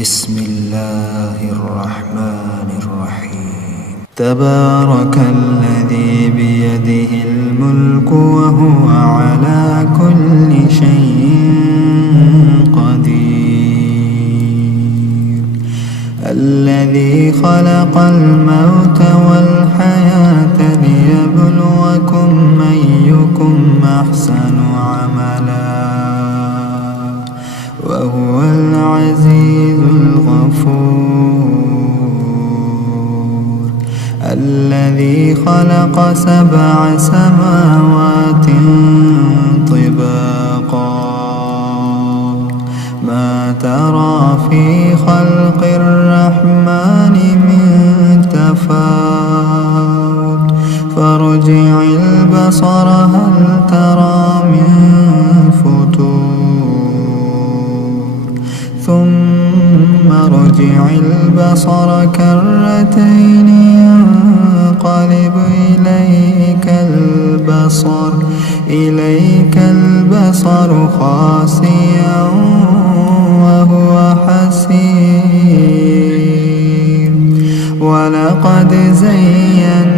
بسم الله الرحمن الرحيم. تبارك الذي بيده الملك وهو على كل شيء قدير. الذي خلق الموت والحياة ليبلوكم أيكم أحسن عملا وهو العزيز الغفور. الذي خلق 7 سماوات طباقا ما ترى في خلق الرحمن من تفاوت فارجع البصر هل ترى من فتور ثم ارجع البصر كرتين ينقلب إليك البصر خاسئا وهو حسير. ولقد زينا